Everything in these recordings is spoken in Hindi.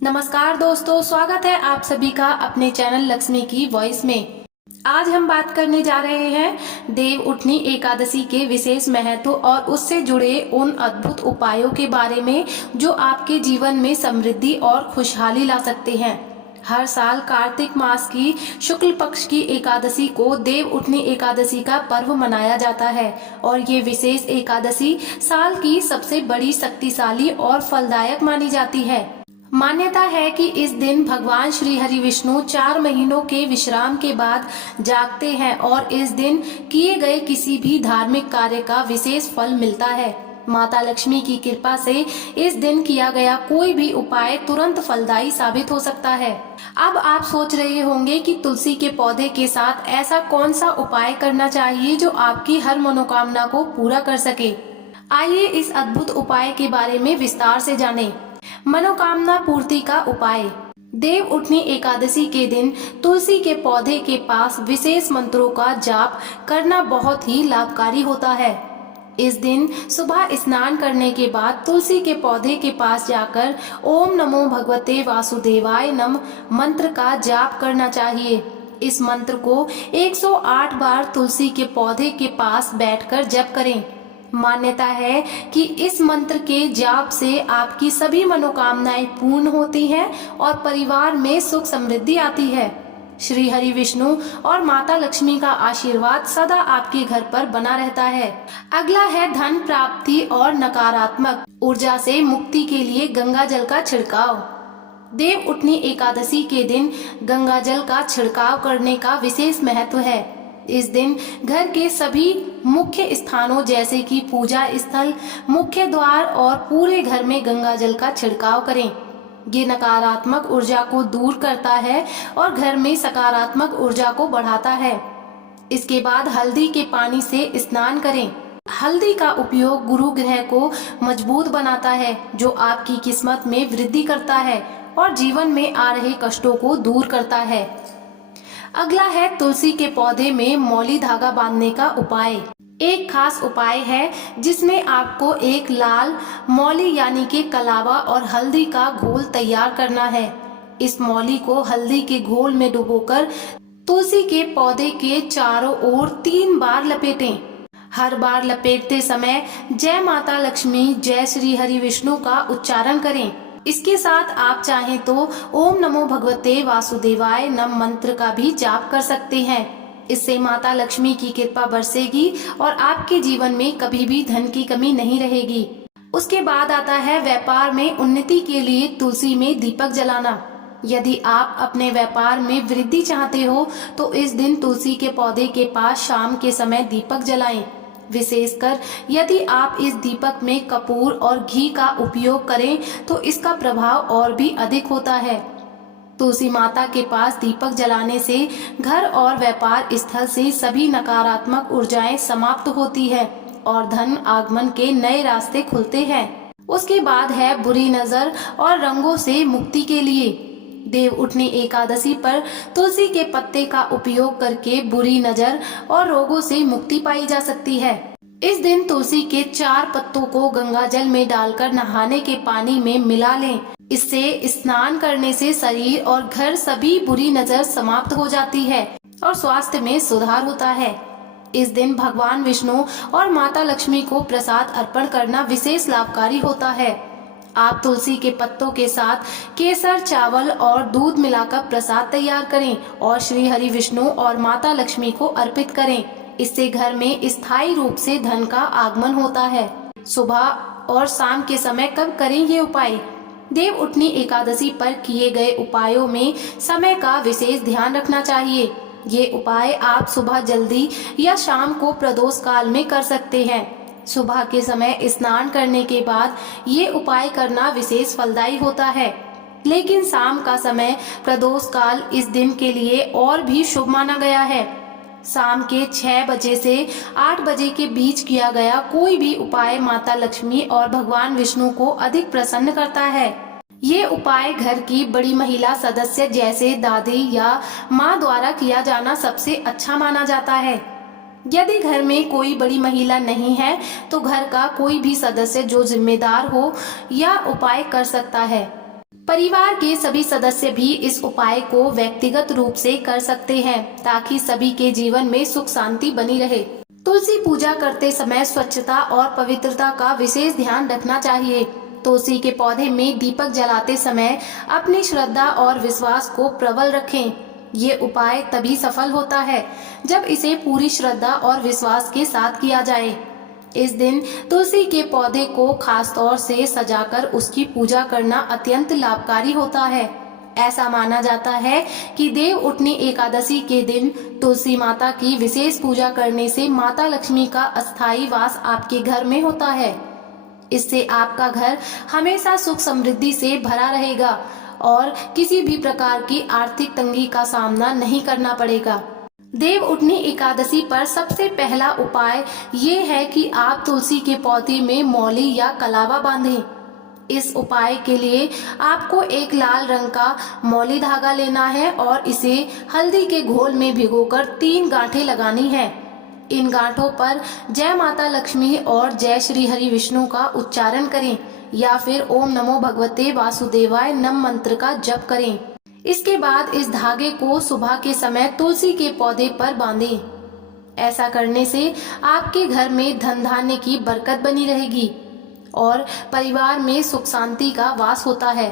नमस्कार दोस्तों, स्वागत है आप सभी का अपने चैनल लक्ष्मी की वॉइस में। आज हम बात करने जा रहे हैं देव उठनी एकादशी के विशेष महत्व और उससे जुड़े उन अद्भुत उपायों के बारे में जो आपके जीवन में समृद्धि और खुशहाली ला सकते हैं। हर साल कार्तिक मास की शुक्ल पक्ष की एकादशी को देव उठनी एकादशी का पर्व मनाया जाता है और ये विशेष एकादशी साल की सबसे बड़ी, शक्तिशाली और फलदायक मानी जाती है। मान्यता है कि इस दिन भगवान श्री हरि विष्णु 4 महीनों के विश्राम के बाद जागते हैं और इस दिन किए गए किसी भी धार्मिक कार्य का विशेष फल मिलता है। माता लक्ष्मी की कृपा से इस दिन किया गया कोई भी उपाय तुरंत फलदायी साबित हो सकता है। अब आप सोच रहे होंगे कि तुलसी के पौधे के साथ ऐसा कौन सा उपाय करना चाहिए जो आपकी हर मनोकामना को पूरा कर सके। आइए इस अद्भुत उपाय के बारे में विस्तार से जानें। मनोकामना पूर्ति का उपाय। देव उठनी एकादशी के दिन तुलसी के पौधे के पास विशेष मंत्रों का जाप करना बहुत ही लाभकारी होता है। इस दिन सुबह स्नान करने के बाद तुलसी के पौधे के पास जाकर ओम नमो भगवते वासुदेवाय नमः मंत्र का जाप करना चाहिए। इस मंत्र को 108 बार तुलसी के पौधे के पास बैठकर जप करें। मान्यता है कि इस मंत्र के जाप से आपकी सभी मनोकामनाएं पूर्ण होती हैं और परिवार में सुख समृद्धि आती है। श्री हरि विष्णु और माता लक्ष्मी का आशीर्वाद सदा आपके घर पर बना रहता है। अगला है धन प्राप्ति और नकारात्मक ऊर्जा से मुक्ति के लिए गंगा जल का छिड़काव। देव उठनी एकादशी के दिन गंगा जल का छिड़काव करने का विशेष महत्व है। इस दिन घर के सभी मुख्य स्थानों जैसे कि पूजा स्थल, मुख्य द्वार और पूरे घर में गंगा जल का छिड़काव करें। ये नकारात्मक ऊर्जा को दूर करता है और घर में सकारात्मक ऊर्जा को बढ़ाता है। इसके बाद हल्दी के पानी से स्नान करें। हल्दी का उपयोग गुरु ग्रह को मजबूत बनाता है, जो आपकी किस्मत में वृद्धि करता है और जीवन में आ रहे कष्टों को दूर करता है। अगला है तुलसी के पौधे में मौली धागा बांधने का उपाय। एक खास उपाय है जिसमें आपको एक लाल मौली यानी कि कलावा और हल्दी का घोल तैयार करना है। इस मौली को हल्दी के घोल में डुबोकर तुलसी के पौधे के चारों ओर 3 बार लपेटें। हर बार लपेटते समय जय माता लक्ष्मी, जय श्री हरि विष्णु का उच्चारण करें। इसके साथ आप चाहें तो ओम नमो भगवते वासुदेवाय नमः मंत्र का भी जाप कर सकते हैं। इससे माता लक्ष्मी की कृपा बरसेगी और आपके जीवन में कभी भी धन की कमी नहीं रहेगी। उसके बाद आता है व्यापार में उन्नति के लिए तुलसी में दीपक जलाना। यदि आप अपने व्यापार में वृद्धि चाहते हो तो इस दिन तुलसी के पौधे के पास शाम के समय दीपक जलाएं। विशेषकर यदि आप इस दीपक में कपूर और घी का उपयोग करें तो इसका प्रभाव और भी अधिक होता है। तुलसी माता के पास दीपक जलाने से घर और व्यापार स्थल से सभी नकारात्मक ऊर्जाएं समाप्त होती है और धन आगमन के नए रास्ते खुलते हैं। उसके बाद है बुरी नजर और रंगों से मुक्ति के लिए। देव उठनी एकादशी पर तुलसी के पत्ते का उपयोग करके बुरी नजर और रोगों से मुक्ति पाई जा सकती है। इस दिन तुलसी के 4 पत्तों को गंगा जल में डालकर नहाने के पानी में मिला लें। इससे स्नान करने से शरीर और घर सभी बुरी नजर समाप्त हो जाती है और स्वास्थ्य में सुधार होता है। इस दिन भगवान विष्णु और माता लक्ष्मी को प्रसाद अर्पण करना विशेष लाभकारी होता है। आप तुलसी के पत्तों के साथ केसर, चावल और दूध मिलाकर प्रसाद तैयार करें और श्री हरि विष्णु और माता लक्ष्मी को अर्पित करें। इससे घर में स्थायी रूप से धन का आगमन होता है। सुबह और शाम के समय कब करें ये उपाय? देव उठनी एकादशी पर किए गए उपायों में समय का विशेष ध्यान रखना चाहिए। ये उपाय आप सुबह जल्दी या शाम को प्रदोष काल में कर सकते हैं। सुबह के समय स्नान करने के बाद ये उपाय करना विशेष फलदायी होता है, लेकिन शाम का समय प्रदोष काल इस दिन के लिए और भी शुभ माना गया है। शाम के 6 बजे से 8 बजे के बीच किया गया कोई भी उपाय माता लक्ष्मी और भगवान विष्णु को अधिक प्रसन्न करता है। ये उपाय घर की बड़ी महिला सदस्य जैसे दादी या माँ द्वारा किया जाना सबसे अच्छा माना जाता है। यदि घर में कोई बड़ी महिला नहीं है तो घर का कोई भी सदस्य जो जिम्मेदार हो या उपाय कर सकता है। परिवार के सभी सदस्य भी इस उपाय को व्यक्तिगत रूप से कर सकते हैं ताकि सभी के जीवन में सुख शांति बनी रहे। तुलसी पूजा करते समय स्वच्छता और पवित्रता का विशेष ध्यान रखना चाहिए। तुलसी के पौधे में दीपक जलाते समय अपनी श्रद्धा और विश्वास को प्रबल रखें। ये उपाय तभी सफल होता है जब इसे पूरी श्रद्धा और विश्वास के साथ किया जाए। इस दिन तुलसी के पौधे को खास तौर से सजाकर उसकी पूजा करना अत्यंत लाभकारी होता है। ऐसा माना जाता है कि देव उठनी एकादशी के दिन तुलसी माता की विशेष पूजा करने से माता लक्ष्मी का अस्थायी वास आपके घर में होता है। इससे आपका घर हमेशा सुख समृद्धि से भरा रहेगा और किसी भी प्रकार की आर्थिक तंगी का सामना नहीं करना पड़ेगा। देव उठनी एकादशी पर सबसे पहला उपाय ये है कि आप तुलसी के पौधे में मौली या कलावा बांधें। इस उपाय के लिए आपको एक लाल रंग का मौली धागा लेना है और इसे हल्दी के घोल में भिगोकर 3 गांठें लगानी है। इन गांठों पर जय माता लक्ष्मी और जय श्री हरि विष्णु का उच्चारण करें या फिर ओम नमो भगवते वासुदेवाय नम मंत्र का जप करें। इसके बाद इस धागे को सुबह के समय तुलसी के पौधे पर बांधें। ऐसा करने से आपके घर में धन धान्य की बरकत बनी रहेगी और परिवार में सुख शांति का वास होता है।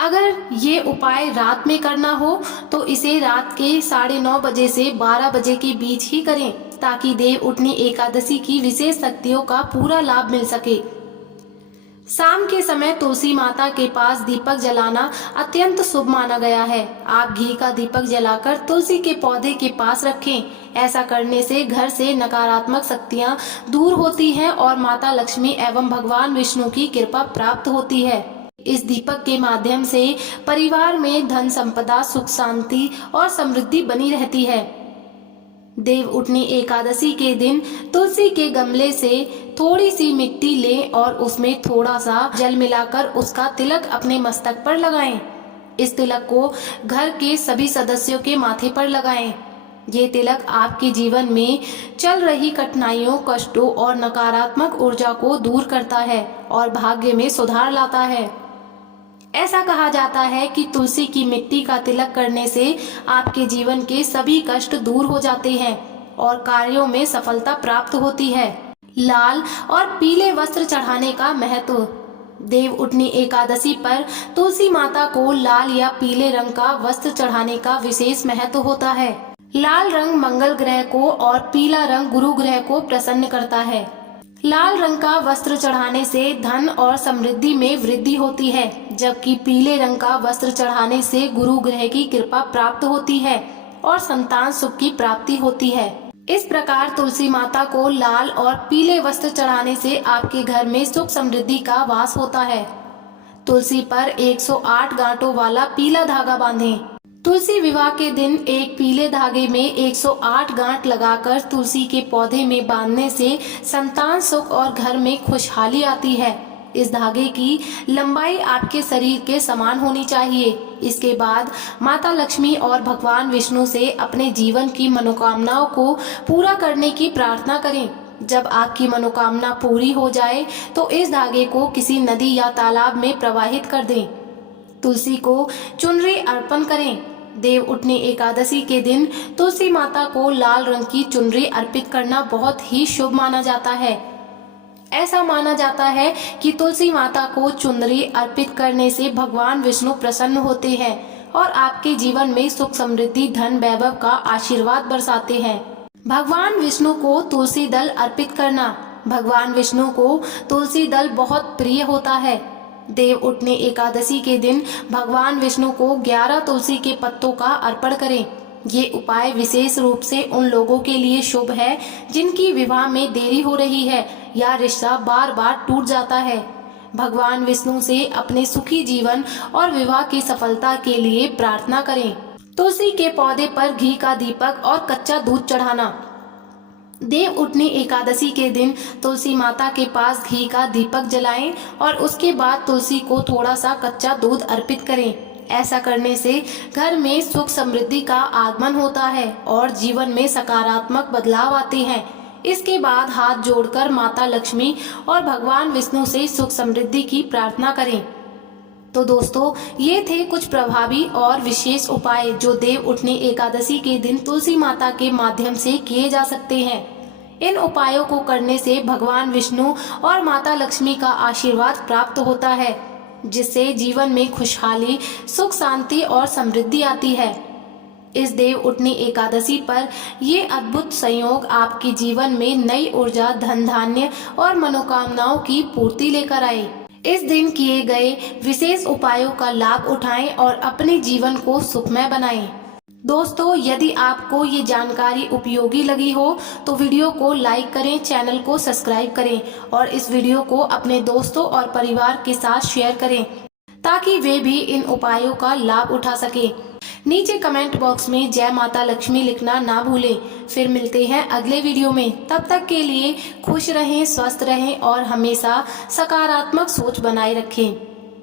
अगर ये उपाय रात में करना हो तो इसे रात के 9:30 बजे से 12 बजे के बीच ही करें ताकि देव उठनी एकादशी की विशेष शक्तियों का पूरा लाभ मिल सके। शाम के समय तुलसी माता के पास दीपक जलाना अत्यंत शुभ माना गया है। आप घी का दीपक जलाकर तुलसी के पौधे के पास रखें। ऐसा करने से घर से नकारात्मक शक्तियां दूर होती हैं और माता लक्ष्मी एवं भगवान विष्णु की कृपा प्राप्त होती है। इस दीपक के माध्यम से परिवार में धन संपदा, सुख शांति और समृद्धि बनी रहती है। देव उठनी एकादशी के दिन तुलसी के गमले से थोड़ी सी मिट्टी लें और उसमें थोड़ा सा जल मिलाकर उसका तिलक अपने मस्तक पर लगाएं। इस तिलक को घर के सभी सदस्यों के माथे पर लगाएं। ये तिलक आपके जीवन में चल रही कठिनाइयों, कष्टों और नकारात्मक ऊर्जा को दूर करता है और भाग्य में सुधार लाता है। ऐसा कहा जाता है कि तुलसी की मिट्टी का तिलक करने से आपके जीवन के सभी कष्ट दूर हो जाते हैं और कार्यों में सफलता प्राप्त होती है। लाल और पीले वस्त्र चढ़ाने का महत्व। देव उठनी एकादशी पर तुलसी माता को लाल या पीले रंग का वस्त्र चढ़ाने का विशेष महत्व होता है। लाल रंग मंगल ग्रह को और पीला रंग गुरु ग्रह को प्रसन्न करता है। लाल रंग का वस्त्र चढ़ाने से धन और समृद्धि में वृद्धि होती है, जबकि पीले रंग का वस्त्र चढ़ाने से गुरु ग्रह की कृपा प्राप्त होती है और संतान सुख की प्राप्ति होती है। इस प्रकार तुलसी माता को लाल और पीले वस्त्र चढ़ाने से आपके घर में सुख समृद्धि का वास होता है। तुलसी पर 108 गांठों वाला पीला धागा बांधें। तुलसी विवाह के दिन एक पीले धागे में 108 गांठ लगाकर तुलसी के पौधे में बांधने से संतान सुख और घर में खुशहाली आती है। इस धागे की लंबाई आपके शरीर के समान होनी चाहिए। इसके बाद माता लक्ष्मी और भगवान विष्णु से अपने जीवन की मनोकामनाओं को पूरा करने की प्रार्थना करें। जब आपकी मनोकामना पूरी हो जाए तो इस धागे को किसी नदी या तालाब में प्रवाहित कर दें। तुलसी को चुनरी अर्पण करें। देव उठनी एकादशी के दिन तुलसी माता को लाल रंग की चुनरी अर्पित करना बहुत ही शुभ माना जाता है। ऐसा माना जाता है कि तुलसी माता को चुनरी अर्पित करने से भगवान विष्णु प्रसन्न होते हैं और आपके जीवन में सुख समृद्धि, धन वैभव का आशीर्वाद बरसाते हैं। भगवान विष्णु को तुलसी दल अर्पित करना। भगवान विष्णु को तुलसी दल बहुत प्रिय होता है। देव उठनी एकादशी के दिन भगवान विष्णु को 11 तुलसी के पत्तों का अर्पण करें। ये उपाय विशेष रूप से उन लोगों के लिए शुभ है जिनकी विवाह में देरी हो रही है या रिश्ता बार बार टूट जाता है। भगवान विष्णु से अपने सुखी जीवन और विवाह की सफलता के लिए प्रार्थना करें। तुलसी के पौधे पर घी का दीपक और कच्चा दूध चढ़ाना। देव उठनी एकादशी के दिन तुलसी माता के पास घी का दीपक जलाएं और उसके बाद तुलसी को थोड़ा सा कच्चा दूध अर्पित करें। ऐसा करने से घर में सुख समृद्धि का आगमन होता है और जीवन में सकारात्मक बदलाव आते हैं। इसके बाद हाथ जोड़कर माता लक्ष्मी और भगवान विष्णु से सुख समृद्धि की प्रार्थना करें। तो दोस्तों, ये थे कुछ प्रभावी और विशेष उपाय जो देव उठनी एकादशी के दिन तुलसी माता के माध्यम से किए जा सकते हैं। इन उपायों को करने से भगवान विष्णु और माता लक्ष्मी का आशीर्वाद प्राप्त होता है, जिससे जीवन में खुशहाली, सुख, शांति और समृद्धि आती है। इस देव उठनी एकादशी पर ये अद्भुत संयोग आपके जीवन में नई ऊर्जा, धन धान्य और मनोकामनाओं की पूर्ति लेकर आए। इस दिन किए गए विशेष उपायों का लाभ उठाएं और अपने जीवन को सुखमय बनाएं। दोस्तों, यदि आपको ये जानकारी उपयोगी लगी हो तो वीडियो को लाइक करें, चैनल को सब्सक्राइब करें और इस वीडियो को अपने दोस्तों और परिवार के साथ शेयर करें ताकि वे भी इन उपायों का लाभ उठा सके। नीचे कमेंट बॉक्स में जय माता लक्ष्मी लिखना ना भूलें। फिर मिलते हैं अगले वीडियो में। तब तक के लिए खुश रहें, स्वस्थ रहें और हमेशा सकारात्मक सोच बनाए रखें।